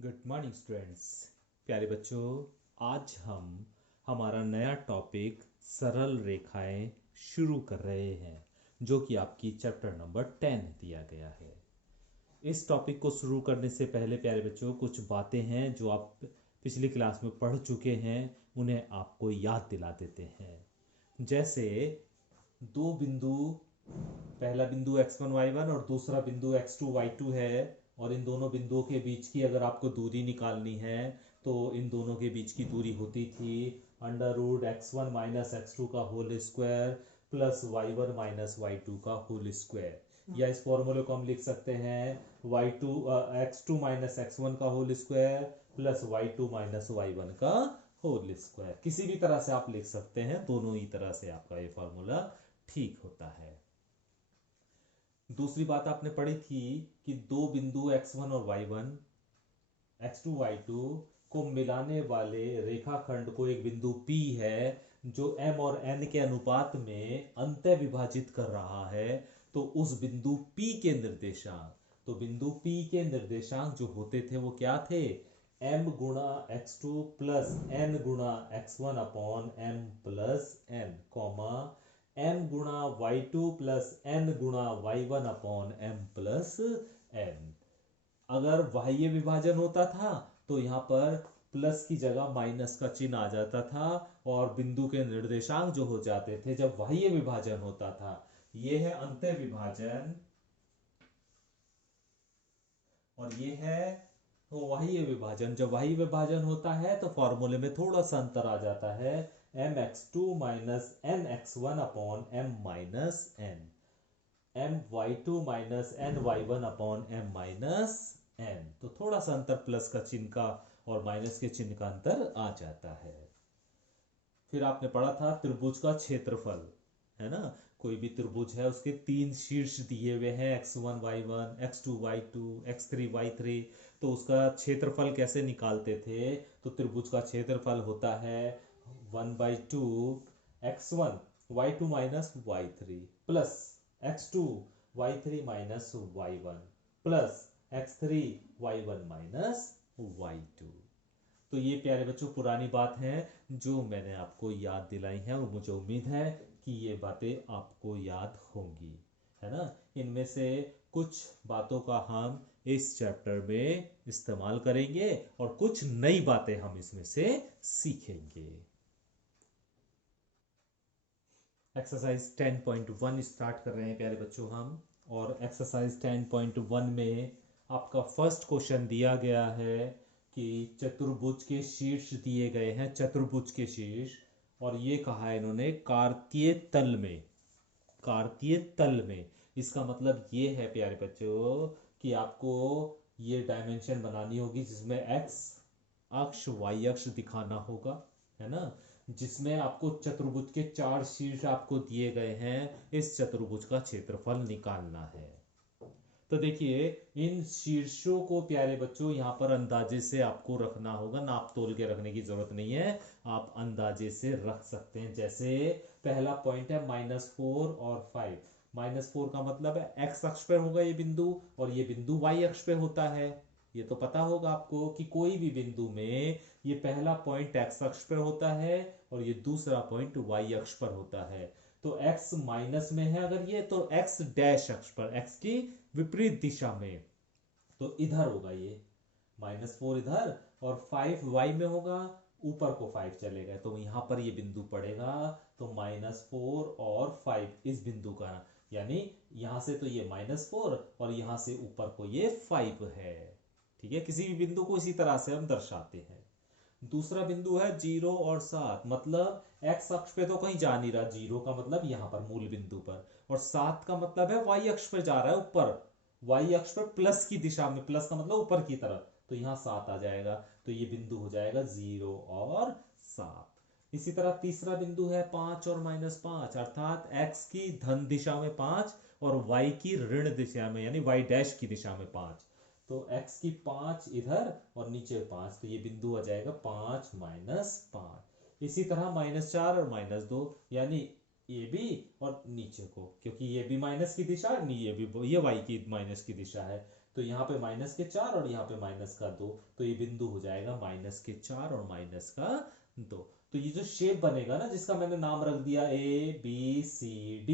Good morning students. प्यारे बच्चों, आज हम हमारा नया टॉपिक सरल रेखाएं शुरू कर रहे हैं, जो कि आपकी चैप्टर नंबर 10 दिया गया है। इस टॉपिक को शुरू करने से पहले प्यारे बच्चों, कुछ बातें हैं जो आप पिछली क्लास में पढ़ चुके हैं, उन्हें आपको याद दिला देते हैं। जैसे दो बिंदु, पहला बिंदु x1 y1 और दूसरा बिंदु x2 y2 है, और इन दोनों बिंदुओं के बीच की अगर आपको दूरी निकालनी है तो इन दोनों के बीच की दूरी होती थी √x1 - x2 का whole square plus y1 - y2 का होल स्क्वायर। या इस फॉर्मूले को हम लिख सकते हैं x2 - x1 का whole square plus y2 - y1 का होल स्क्वायर। किसी भी तरह से आप लिख सकते हैं, दोनों ही तरह से आपका ये फॉर्मूला ठीक होता है। दूसरी बात आपने पढ़ी थी कि दो बिंदु x1 और y1, x2 y2 को मिलाने वाले रेखाखंड को एक बिंदु P है जो m और n के अनुपात में अंतः विभाजित कर रहा है। तो उस बिंदु P के निर्देशांक, तो बिंदु P के निर्देशांक जो होते थे वो क्या थे? m गुणा x2 प्लस n गुणा x1 upon m plus n, comma m गुणा y2 प्लस n गुणा y1 upon m plus n। अगर बाह्य विभाजन होता था तो यहाँ पर प्लस की जगह माइनस का चिन्ह आ जाता था, और बिंदु के निर्देशांक जो हो जाते थे जब बाह्य विभाजन होता था। यह है अंतः विभाजन और ये है बाह्य विभाजन। जब बाह्य विभाजन होता है तो फॉर्मूले में थोड़ा सा अंतर आ जाता है, mx2 minus nx1 upon m minus n, my2 minus ny1 upon m minus n। तो थोड़ा सा अंतर प्लस का चिन्ह का और माइनस के चिन्ह का अंतर आ जाता है। फिर आपने पढ़ा था त्रिभुज का क्षेत्रफल, है ना? कोई भी त्रिभुज है, उसके तीन शीर्ष दिए हुए हैं x1 y1, x2 y2, x3 y3। तो उसका क्षेत्रफल कैसे निकालते थे? तो त्रिभुज का क्षेत्रफल होता है 1/2 x1 y2 minus y3 plus x2 y3 minus y1 plus x3 y1 minus y2। तो ये प्यारे बच्चों पुरानी बात है जो मैंने आपको याद दिलाई है, और मुझे उम्मीद है कि ये बातें आपको याद होंगी, है ना? इनमें से कुछ बातों का हम इस चैप्टर में इस्तेमाल करेंगे और कुछ नई बातें हम इसमें से सीखेंगे। एक्सरसाइज 10.1 स्टार्ट कर रहे हैं प्यारे बच्चों हम, और एक्सरसाइज 10.1 में आपका फर्स्ट क्वेश्चन दिया गया है कि चतुर्भुज के शीर्ष दिए गए हैं, चतुर्भुज के शीर्ष, और ये कहा है इन्होंने कार्तीय तल में, कार्तीय तल में। इसका मतलब ये है प्यारे बच्चों कि आपको ये डायमेंशन बनानी होगी जिसमें x अक्ष y अक्ष दिखाना होगा, है ना? जिसमें आपको चतुर्भुज के चार शीर्ष आपको दिए गए हैं, इस चतुर्भुज का क्षेत्रफल निकालना है। तो देखिए, इन शीर्षों को प्यारे बच्चों यहाँ पर अंदाजे से आपको रखना होगा, नाप तोल के रखने की जरूरत नहीं है, आप अंदाजे से रख सकते हैं। जैसे पहला पॉइंट है -4 और 5। -4 का मतलब है एक्स अक्ष पर होगा ये बिंदु, और ये बिंदु वाई अक्ष पे होता है। ये तो पता होगा आपको कि कोई भी बिंदु में ये पहला पॉइंट एक्स अक्ष पर होता है और ये दूसरा पॉइंट वाई अक्ष पर होता है। तो x माइनस में है अगर ये, तो x डैश अक्ष पर, x की विपरीत दिशा में, तो इधर होगा ये -4 इधर, और 5 y में होगा, ऊपर को 5 चलेगा, तो यहां पर ये बिंदु पड़ेगा। तो -4 और 5 इस बिंदु का, यानी यहां से तो ये -4 और यहां से ऊपर को ये 5 है। ठीक है, किसी भी बिंदु को इसी तरह से हम दर्शाते हैं। दूसरा बिंदु है 0 और 7, मतलब x अक्ष पे तो कहीं जा नहीं रहा, 0 का मतलब यहां पर मूल बिंदु पर, और 7 का मतलब है y अक्ष पे जा रहा है, ऊपर y अक्ष पर प्लस की दिशा में, प्लस का मतलब ऊपर की तरफ, तो यहां 7 आ जाएगा। तो ये बिंदु हो जाएगा 0 और 7। इसी तरह तीसरा बिंदु है 5 और -5, अर्थात x की धन दिशा में 5 और y की ऋण दिशा में, यानी y डैश की दिशा में 5। तो x की 5 इधर और नीचे 5, तो ये बिंदु आ जाएगा 5 -5। इसी तरह -4 और -2, यानी ये भी और नीचे को, क्योंकि ये भी माइनस की दिशा, नहीं ये भी, ये y की माइनस की दिशा है, तो यहाँ पे -4 और यहाँ पे -2, तो ये बिंदु हो जाएगा -4 और -2। तो ये जो शेप बनेगा ना, जिसका मैंने नाम रख दिया ABCD,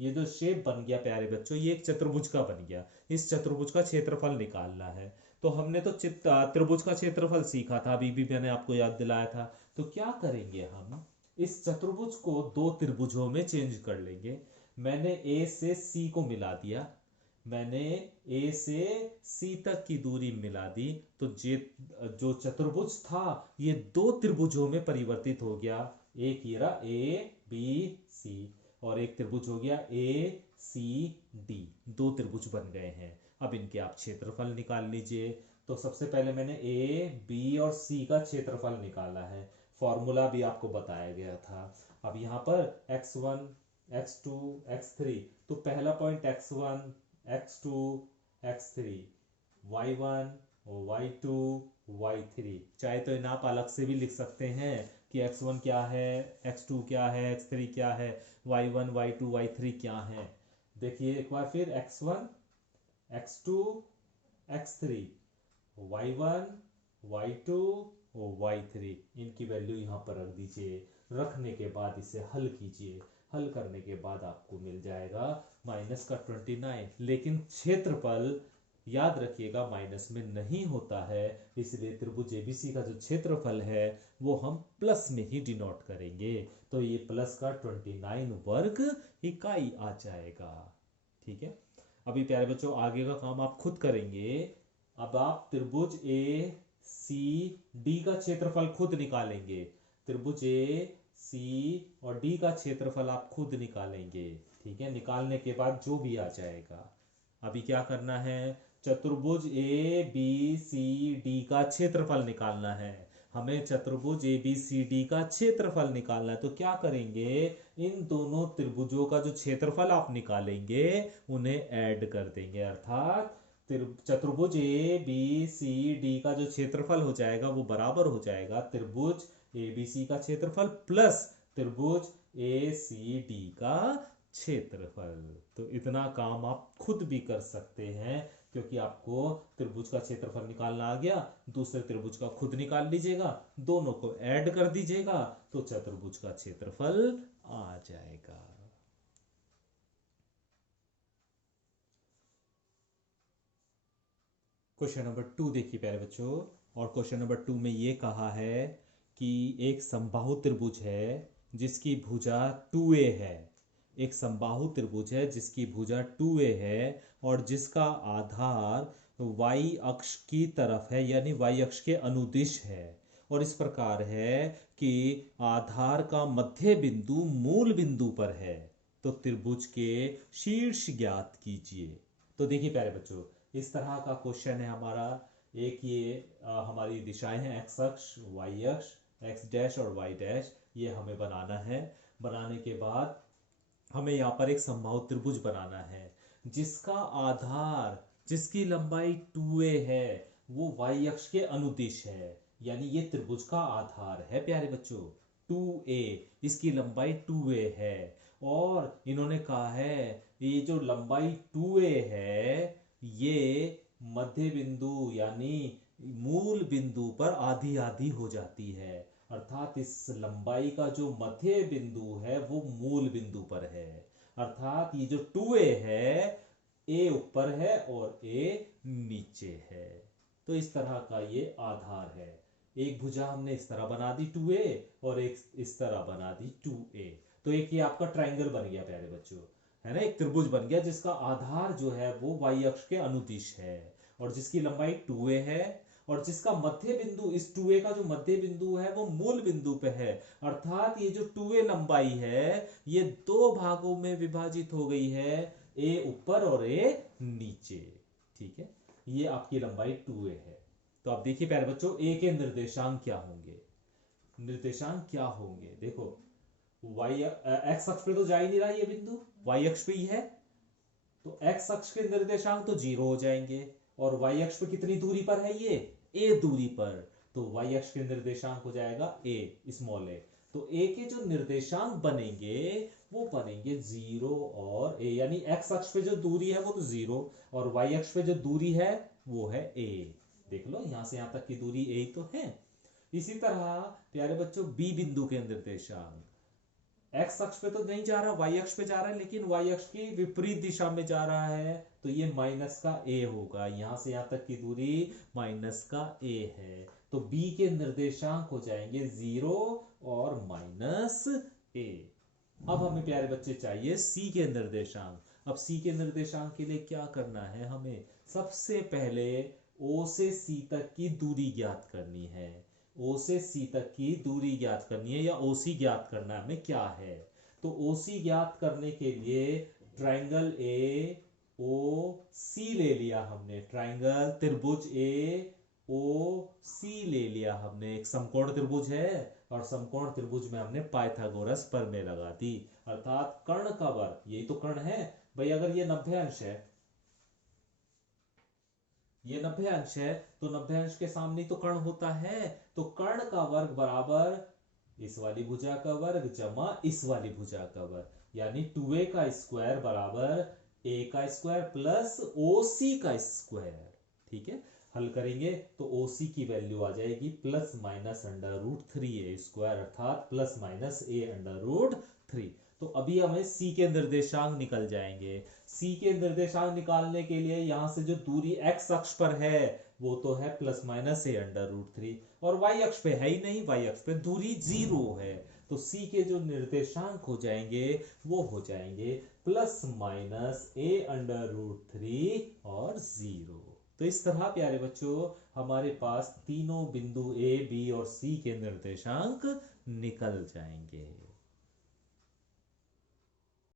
ये जो शेप बन गया प्यारे बच्चों, ये एक चतुर्भुज का बन गया। इस चतुर्भुज का क्षेत्रफल निकालना है। तो हमने तो त्रिभुज का क्षेत्रफल सीखा था, अभी भी मैंने आपको याद दिलाया था। तो क्या करेंगे, हम इस चतुर्भुज को दो त्रिभुजों में चेंज कर लेंगे। मैंने A से C को मिला दिया, मैंने A से C तक की दूरी मिला दी, तो जो चतुर्भुज था ये दो त्रिभुजों में परिवर्तित हो गया। एक ये रहा ABC और एक त्रिभुज हो गया ACD, दो त्रिभुज बन गए हैं। अब इनके आप क्षेत्रफल निकाल लीजिए। तो सबसे पहले मैंने A, B और C का क्षेत्रफल निकाला है, फॉर्मूला भी आपको बताया गया था। अब यहाँ पर x1, x2, x3, तो पहला point x1, x2, x3, y1, y2, y3, चाहे तो इन्हें आप अलग से भी लिख सकते हैं कि x1 क्या है, x2 क्या है, x3 क्या है, y1, y2, y3 क्या है। देखिए एक बार फिर, x1, x2, x3, y1, y2 और y3, इनकी वैल्यू यहाँ पर रख दीजिए। रखने के बाद इसे हल कीजिए, हल करने के बाद आपको मिल जाएगा -29। लेकिन क्षेत्रफल याद रखिएगा माइनस में नहीं होता है, इसलिए त्रिभुज ABC का जो क्षेत्रफल है वो हम प्लस में ही डिनोट करेंगे। तो ये प्लस का 29 वर्ग इकाई आ जाएगा। ठीक है, अभी प्यारे बच्चों आगे का काम आप खुद करेंगे। अब आप त्रिभुज ACD का क्षेत्रफल खुद निकालेंगे। त्रिभुज AC और D का क्षेत्रफल आप खुद निकालेंगे। ठीक है, निकालने के बाद जो भी आ जाएगा, अभी क्या करना है, चतुर्भुज ABCD का क्षेत्रफल निकालना है। हमें चतुर्भुज ABCD का क्षेत्रफल निकालना है। तो क्या करेंगे, इन दोनों त्रिभुजों का जो क्षेत्रफल आप निकालेंगे उन्हें ऐड कर देंगे, अर्थात चतुर्भुज ABCD का जो क्षेत्रफल हो जाएगा वो बराबर हो जाएगा त्रिभुज ABC का क्षेत्रफल प्लस त्रिभुज ACD का क्षेत्रफल। तो इतना काम आप खुद भी कर सकते हैं, क्योंकि आपको त्रिभुज का क्षेत्रफल निकालना आ गया। दूसरे त्रिभुज का खुद निकाल लीजिएगा, दोनों को ऐड कर दीजिएगा, तो चतुर्भुज का क्षेत्रफल आ जाएगा। क्वेश्चन नंबर 2 देखिए प्यारे बच्चों, और क्वेश्चन नंबर 2 में ये कहा है कि एक समबाहु त्रिभुज है जिसकी भुजा 2a है। एक समबाहु त्रिभुज है जिसकी भुजा 2a है और जिसका आधार y अक्ष की तरफ है, यानी y अक्ष के अनुदिश है, और इस प्रकार है कि आधार का मध्य बिंदु मूल बिंदु पर है। तो त्रिभुज के शीर्ष ज्ञात कीजिए। तो देखिए प्यारे बच्चों, इस तरह का क्वेश्चन है हमारा। एक ये हमारी दिशाएं हैं, x अक्ष, y अक्ष, x डैश और y डैश, ये हमें बनाना है। बनाने के बाद हमें यहाँ पर एक समबाहु त्रिभुज बनाना है जिसका आधार, जिसकी लंबाई 2a है, वो y अक्ष के अनुदिश है, यानी ये त्रिभुज का आधार है प्यारे बच्चों 2a, इसकी लंबाई 2a है। और इन्होंने कहा है ये जो लंबाई 2a है ये मध्य बिंदु यानी मूल बिंदु पर आधी आधी हो जाती है, अर्थात इस लंबाई का जो मध्य बिंदु है वो मूल बिंदु पर है। अर्थात ये जो 2a है, a ऊपर है और a नीचे है। तो इस तरह का ये आधार है। एक भुजा हमने इस तरह बना दी 2a और एक इस तरह बना दी 2a। तो एक ये आपका ट्रायंगल बन गया प्यारे बच्चों, है ना, एक त्रिभुज बन गया जिसका आधार जो है वो y अक्ष के अनुदिश है और जिसकी लंबाई 2a है और जिसका मध्य बिंदु, इस 2a का जो मध्य बिंदु है वो मूल बिंदु पे है। अर्थात ये जो 2a लंबाई है ये दो भागों में विभाजित हो गई है, a ऊपर और a नीचे। ठीक है, ये आपकी लंबाई 2a है। तो आप देखिए प्यारे बच्चों, a के निर्देशांक क्या होंगे, निर्देशांक क्या होंगे, देखो x अक्ष पे तो जा ही नहीं रहा ये बिंदु, y अक्ष पे ही है, तो x अक्ष के निर्देशांक तो 0 हो जाएंगे और y अक्ष पे कितनी दूरी पर है ये, a दूरी पर, तो y अक्ष के निर्देशांक हो जाएगा a, स्मॉल a। तो ए के जो निर्देशांक बनेंगे वो बनेंगे 0 और ए, यानी एक्स अक्ष पे जो दूरी है वो तो 0 और वाई अक्ष पे जो दूरी है वो है ए। देख लो यहां से यहां तक की दूरी ए तो है। इसी तरह प्यारे बच्चों बी बिंदु के निर्देशांक एक्स अक्ष पे तो नहीं जा रहा, वाई अक्ष पे जा रहा है, लेकिन वाई अक्ष की विपरीत दिशा में जा रहा है, तो ये माइनस का ए होगा। यहां से यहां तक की दूरी माइनस का ए है, तो बी के निर्देशांक हो जाएंगे 0 और माइनस ए। अब हमें प्यारे बच्चे चाहिए सी के निर्देशांक। अब सी के निर्देशांक के लिए क्या करना है, हमें सबसे पहले ओ से सी तक की दूरी ज्ञात करनी है। ओ से सी तक की दूरी ज्ञात करनी है, या ओसी ज्ञात करना हमें क्या है। तो ओसी ज्ञात करने के लिए ट्राइंगल ए ओ सी ले लिया हमने, ट्राइंगल त्रिभुज ए ओ सी ले लिया हमने। एक समकोण त्रिभुज है और समकोण त्रिभुज में हमने पाइथागोरस प्रमेय लगा दी, अर्थात कर्ण का वर्ग, यही तो कर्ण है भाई। अगर ये 90 अंश है, ये 90 अंश है, तो 90 अंश के सामने तो कर्ण होता है, तो कर्ण का वर्ग बराबर इस वाली भुजा का वर्ग जमा इस वाली भुजा का वर्ग, यानी 2a का स्क्वायर बराबर a का स्क्वायर प्लस ओसी का स्क्वायर। ठीक है, हल करेंगे तो ओसी की वैल्यू आ जाएगी plus minus under root 3a square, अर्थात plus minus a under root 3। तो अभी हमें सी के निर्देशांक निकल जाएंगे। सी के निर्देशांक निकालने के लिए यहां से जो दूरी एक्स अक्ष पर है वो तो है plus minus A under root 3, और वाई अक्ष पे है ही नहीं, वाई अक्ष पे दूरी 0 है। तो सी के जो निर्देशांक हो जाएंगे वो हो जाएंगे plus minus A under root 3 और 0। तो इस तरह प्यारे बच्चों हमारे पास तीनों बिंदु ए बी और सी के निर्देशांक निकल जाएंगे।